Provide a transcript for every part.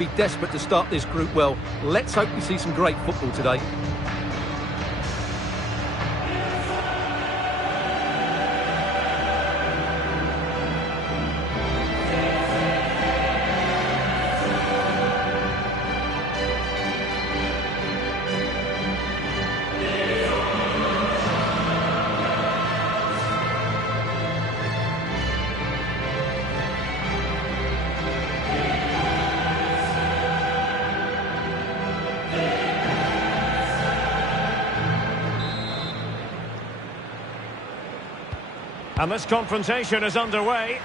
Be desperate to start this group well. Let's hope we see some great football today. And this confrontation is underway.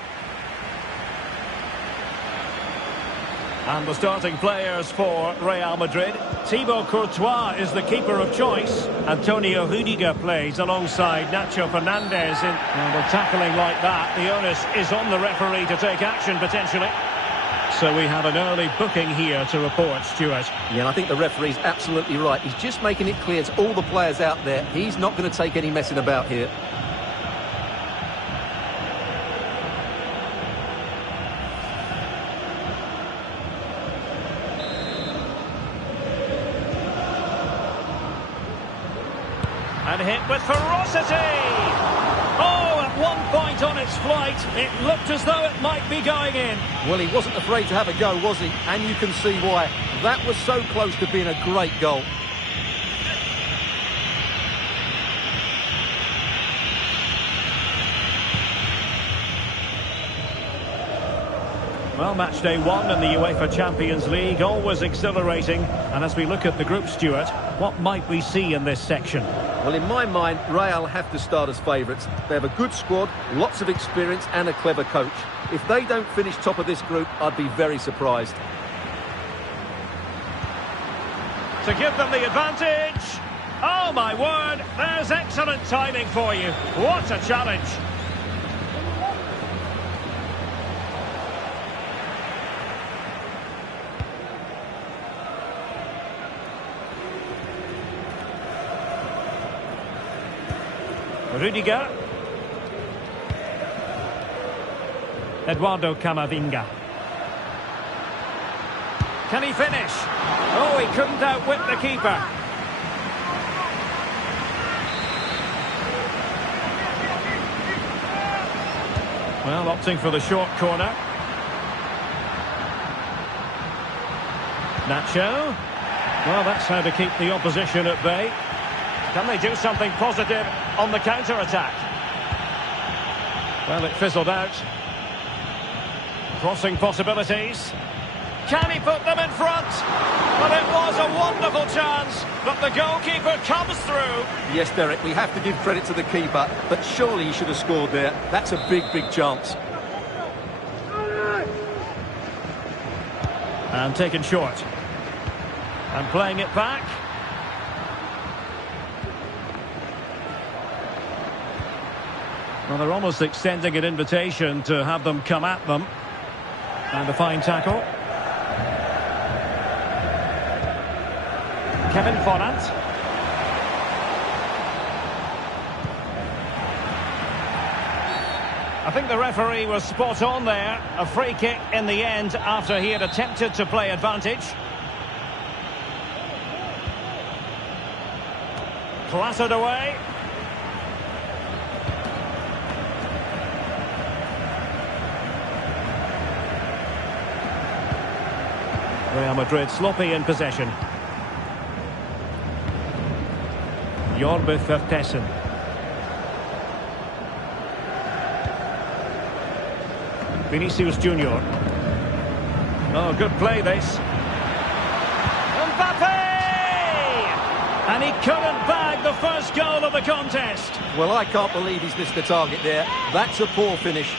And the starting players for Real Madrid. Thibaut Courtois is the keeper of choice. Antonio Rudiger plays alongside Nacho Fernandez. And with tackling like that, the onus is on the referee to take action potentially. So we have an early booking here to report, Stuart. Yeah, I think the referee's absolutely right. He's just making it clear to all the players out there, he's not going to take any messing about here. And hit with ferocity! Oh, at one point on its flight, it looked as though it might be going in. Well, he wasn't afraid to have a go, was he? And you can see why. That was so close to being a great goal. Well, match day one in the UEFA Champions League, always exhilarating. And as we look at the group, Stuart, what might we see in this section? Well, in my mind, Real have to start as favourites. They have a good squad, lots of experience and a clever coach. If they don't finish top of this group, I'd be very surprised. To give them the advantage. Oh, my word, there's excellent timing for you. What a challenge. Rudiger. Eduardo Camavinga. Can he finish? Oh, he couldn't outwit the keeper. Well, opting for the short corner. Nacho. Well, that's how to keep the opposition at bay. Can they do something positive on the counter-attack? Well, it fizzled out. Crossing possibilities. Can he put them in front? But it was a wonderful chance, but the goalkeeper comes through. Yes, Derek, we have to give credit to the keeper, but surely he should have scored there. That's a big, big chance. And taken short. And playing it back. Well, they're almost extending an invitation to have them come at them. And a fine tackle. Kevin Fonant. I think the referee was spot on there. A free kick in the end after he had attempted to play advantage. Clattered away. Real Madrid sloppy in possession. Jorbe Vertessen. Vinicius Junior. Oh, good play this. Mbappe! And he couldn't bag the first goal of the contest. Well, I can't believe he's missed the target there. That's a poor finish.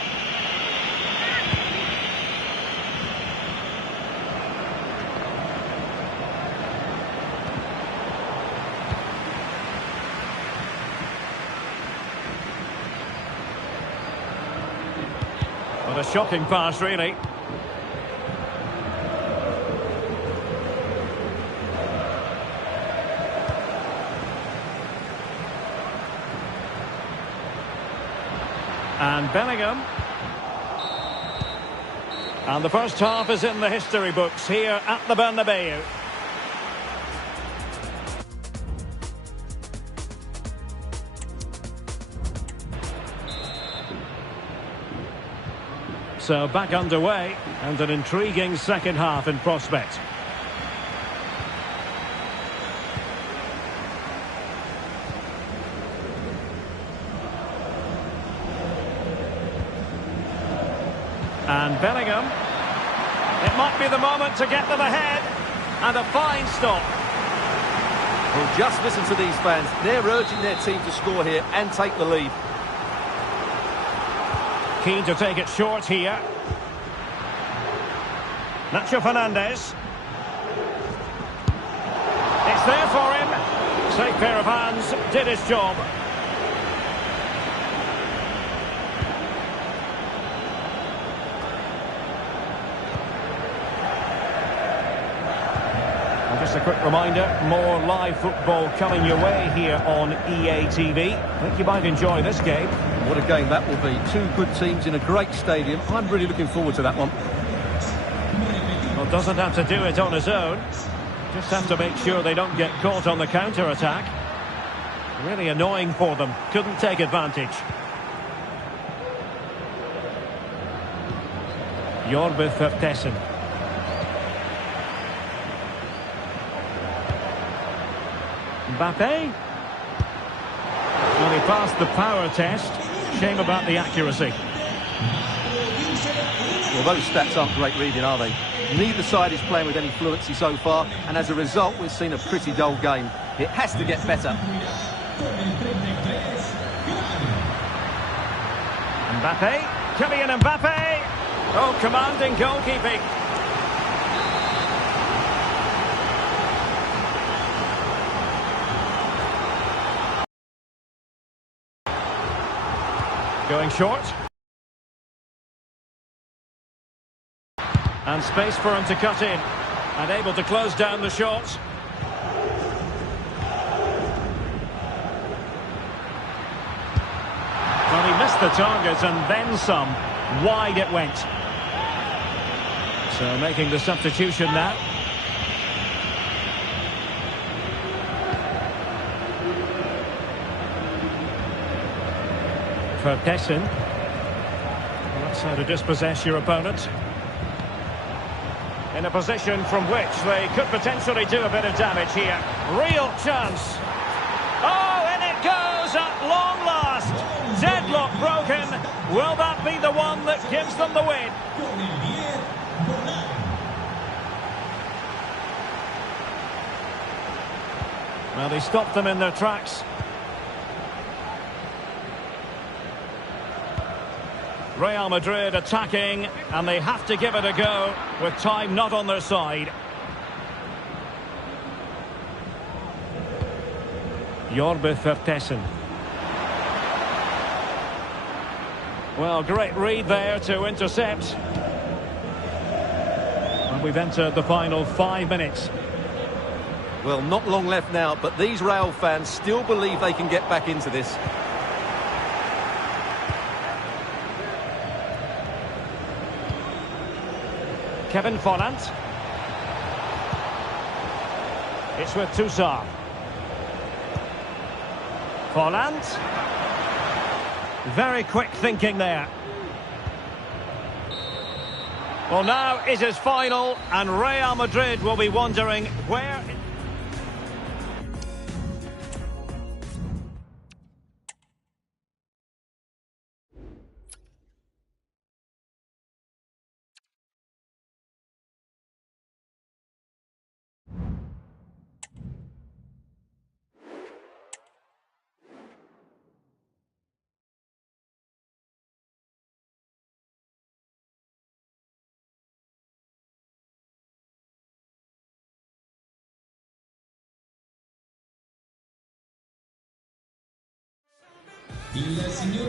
What a shocking pass, really. And Bellingham. And the first half is in the history books here at the Bernabeu. So back underway, and an intriguing second half in prospect. And Bellingham. It might be the moment to get them ahead. And a fine stop. Well, just listen to these fans. They're urging their team to score here and take the lead. Keen to take it short here. Nacho Fernandez. It's there for him. Safe pair of hands, did his job. And just a quick reminder, more live football coming your way here on EA TV. I think you might enjoy this game. What a game that will be. Two good teams in a great stadium. I'm really looking forward to that one. Well, doesn't have to do it on his own. Just have to make sure they don't get caught on the counter-attack. Really annoying for them. Couldn't take advantage. Jorbe Vertessen. Mbappe. Well, he passed the power test. Shame about the accuracy. Well, those stats aren't great reading, are they? Neither side is playing with any fluency so far, and as a result, we've seen a pretty dull game. It has to get better. Mbappe. Kylian Mbappe. Oh, commanding goalkeeping. Going short. And space for him to cut in. And able to close down the shot. Well, he missed the target and then some. Wide it went. So making the substitution now. Vertessen. That's how to dispossess your opponent. In a position from which they could potentially do a bit of damage here. Real chance. Oh, and it goes at long last. Deadlock broken. Will that be the one that gives them the win? Well, they stopped them in their tracks. Real Madrid attacking, and they have to give it a go with time not on their side. Jorbe Vertessen. Well, great read there to intercept. And we've entered the final 5 minutes. Well, not long left now, but these Real fans still believe they can get back into this. Kevin Volland. It's with Toussaint. Volland. Very quick thinking there. Well, now it is final, and Real Madrid will be wondering where...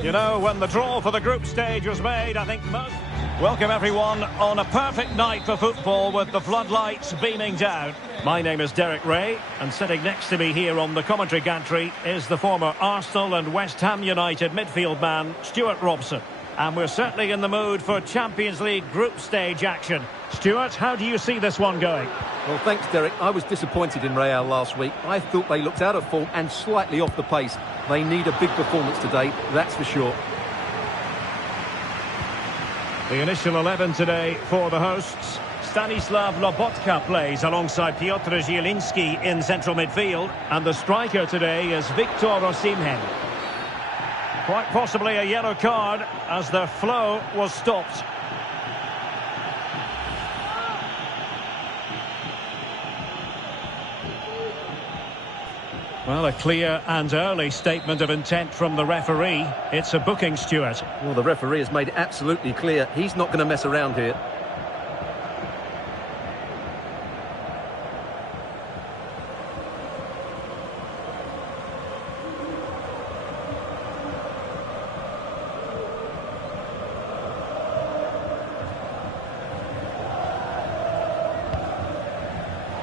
You know, when the draw for the group stage was made, I think most... Welcome everyone on a perfect night for football with the floodlights beaming down. My name is Derek Ray, and sitting next to me here on the commentary gantry is the former Arsenal and West Ham United midfield man, Stuart Robson. And we're certainly in the mood for Champions League group stage action. Stuart, how do you see this one going? Well, thanks, Derek. I was disappointed in Real last week. I thought they looked out of form and slightly off the pace. They need a big performance today, that's for sure. The initial 11 today for the hosts. Stanislav Lobotka plays alongside Piotr Zielinski in central midfield. And the striker today is Victor Osimhen. Quite possibly a yellow card as the flow was stopped. Well, a clear and early statement of intent from the referee. It's a booking, Stuart. Well, the referee has made it absolutely clear he's not going to mess around here.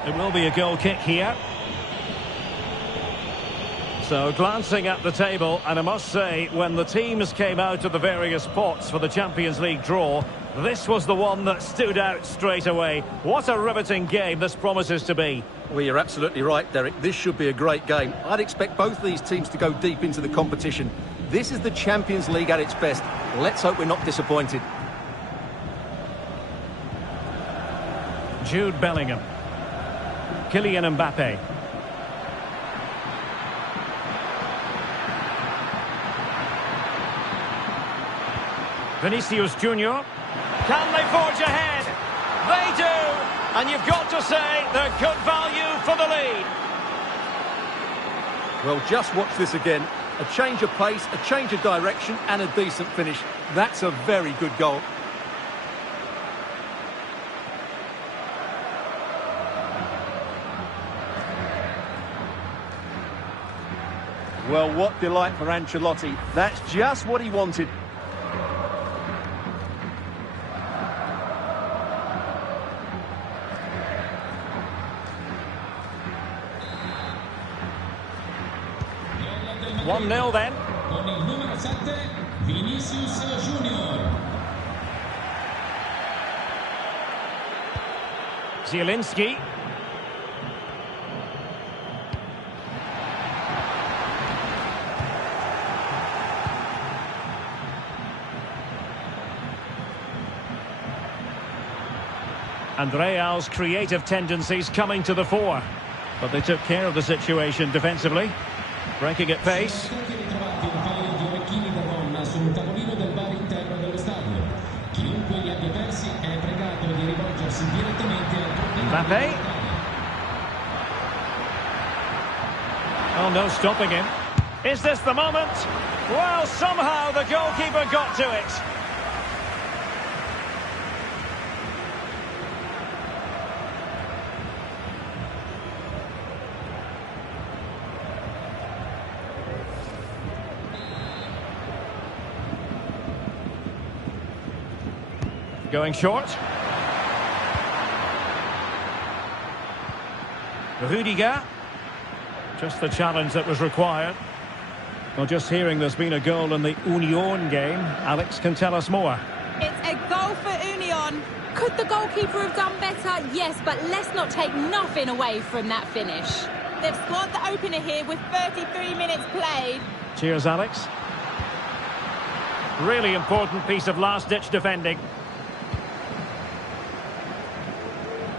It will be a goal kick here. So glancing at the table, and I must say, when the teams came out of the various pots for the Champions League draw, this was the one that stood out straight away. What a riveting game this promises to be. Well, you're absolutely right, Derek. This should be a great game. I'd expect both these teams to go deep into the competition. This is the Champions League at its best. Let's hope we're not disappointed. Jude Bellingham. Kylian Mbappe. Vinicius Junior. Can they forge ahead? They do! And you've got to say they're good value for the lead. Well, just watch this again. A change of pace, a change of direction and a decent finish. That's a very good goal. Well, what delight for Ancelotti. That's just what he wanted. One 0 then. Con il numero 7, Vinicius Junior. Zielinski. And Real's creative tendencies coming to the fore. But they took care of the situation defensively. Breaking at pace. Mbappe. Oh, no stopping him. Is this the moment? Well, somehow the goalkeeper got to it. Going short. Rudiger. Just the challenge that was required. Well, just hearing there's been a goal in the Union game. Alex can tell us more. It's a goal for Union. Could the goalkeeper have done better? Yes, but let's not take nothing away from that finish. They've scored the opener here with 33 minutes played. Cheers, Alex. Really important piece of last-ditch defending.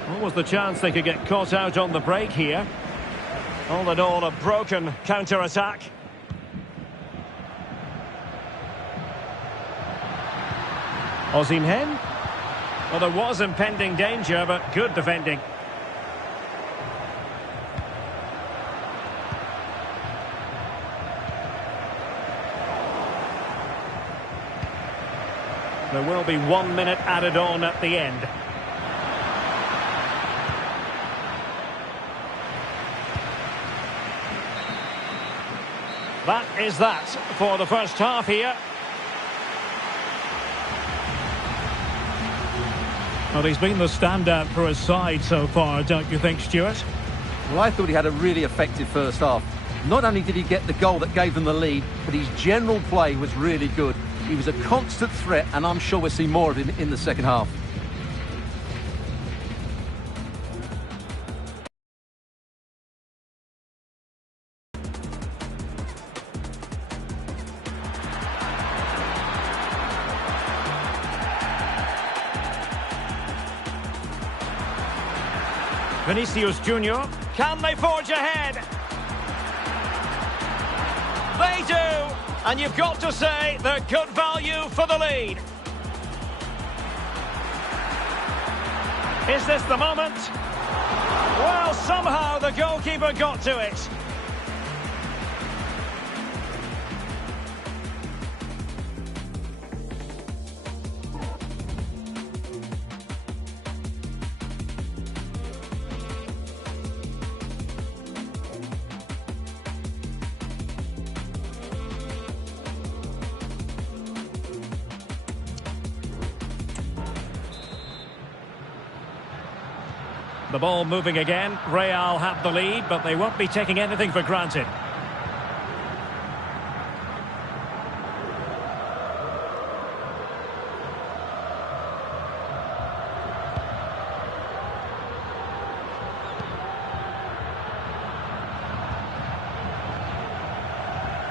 What was the chance they could get caught out on the break here? All in all, a broken counter-attack. Osimhen. Well, there was impending danger, but good defending. There will be 1 minute added on at the end. That is that for the first half here. Well, he's been the standout for his side so far, don't you think, Stuart? Well, I thought he had a really effective first half. Not only did he get the goal that gave them the lead, but his general play was really good. He was a constant threat, and I'm sure we'll see more of him in the second half. Vinicius Junior, can they forge ahead? They do, and you've got to say they're good value for the lead. Is this the moment? Well, somehow the goalkeeper got to it. The ball moving again. Real have the lead, but they won't be taking anything for granted.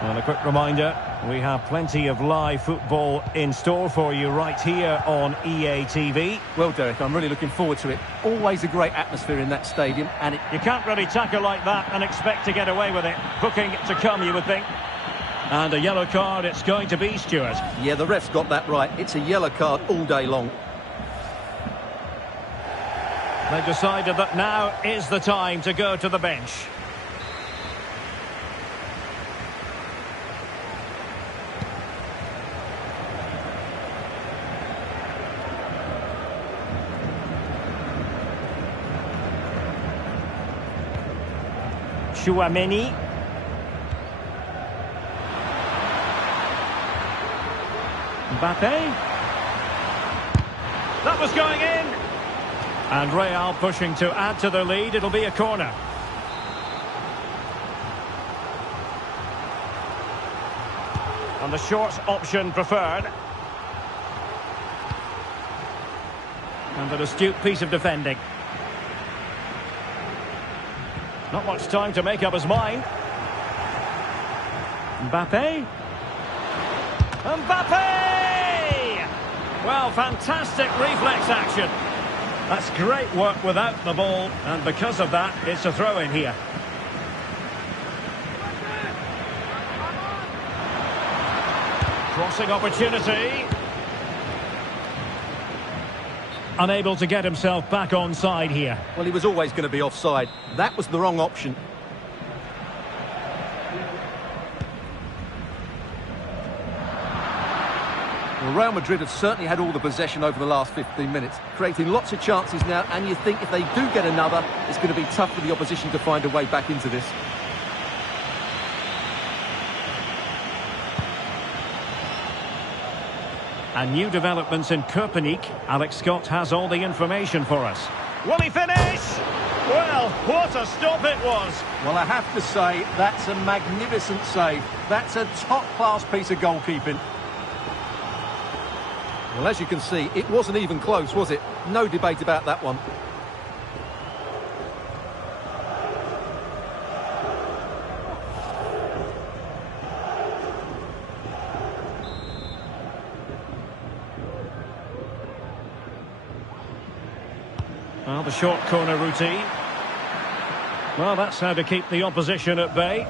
Well, a quick reminder, we have plenty of live football in store for you right here on EA TV. Well, Derek, I'm really looking forward to it. Always a great atmosphere in that stadium, and You can't really tackle like that and expect to get away with it. Booking to come, you would think. And a yellow card it's going to be, Stuart. yeah, the ref's got that right. It's a yellow card all day long. They've decided that now is the time to go to the bench. Tchouaméni. Mbappe. That was going in. And Real pushing to add to their lead. It'll be a corner. And the short option preferred. And an astute piece of defending. Not much time to make up his mind. Mbappe. Mbappe! Well, fantastic reflex action. That's great work without the ball, and because of that, it's a throw-in here. Crossing opportunity. Unable to get himself back onside here. Well, he was always going to be offside. That was the wrong option. Well, Real Madrid have certainly had all the possession over the last 15 minutes, creating lots of chances now, and you think if they do get another, it's going to be tough for the opposition to find a way back into this. And new developments in Köpenick. Alex Scott has all the information for us. Will he finish? Well, what a stop it was. Well, I have to say, that's a magnificent save. That's a top-class piece of goalkeeping. Well, as you can see, it wasn't even close, was it? No debate about that one. Well, the short corner routine. Well, that's how to keep the opposition at bay.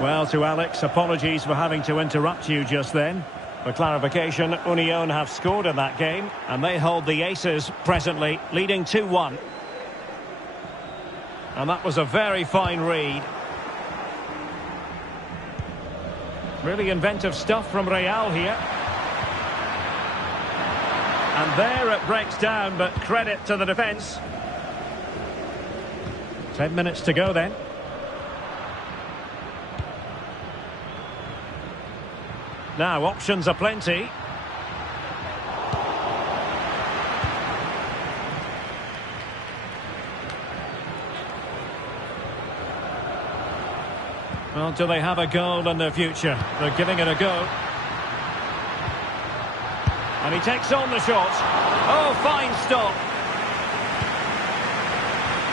Well, to Alex, apologies for having to interrupt you just then. For clarification, Union have scored in that game, and they hold the aces presently, leading 2-1. And that was a very fine read. Really inventive stuff from Real here. And there it breaks down, but credit to the defence. 10 minutes to go then. Now, options are plenty. Well, do they have a goal in their future? They're giving it a go. And he takes on the shot. Oh, fine stop.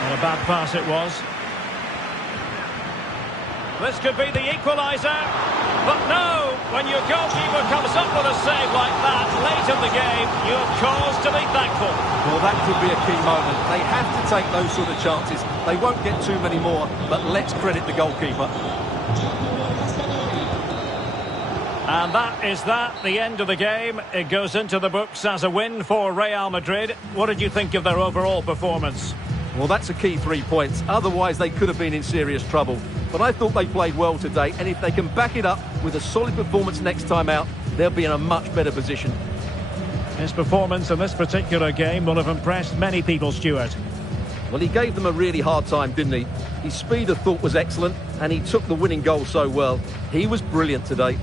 And a bad pass it was. This could be the equaliser. But no, when your goalkeeper comes up with a save like that late in the game, you have cause to be thankful. Well, that could be a key moment. They have to take those sort of chances. They won't get too many more, but let's credit the goalkeeper. And that is the end of the game. It goes into the books as a win for Real Madrid. What did you think of their overall performance? Well, that's a key 3 points. Otherwise, they could have been in serious trouble. But I thought they played well today, and if they can back it up with a solid performance next time out, they'll be in a much better position. His performance in this particular game will have impressed many people, Stuart. Well, he gave them a really hard time, didn't he? His speed, I thought, was excellent, and he took the winning goal so well. He was brilliant today.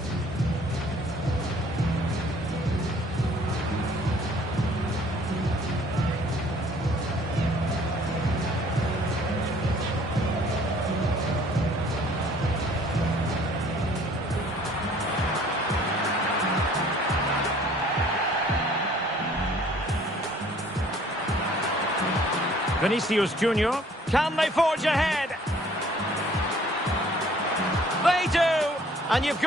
Vinicius Junior, can they forge ahead? They do, and you've got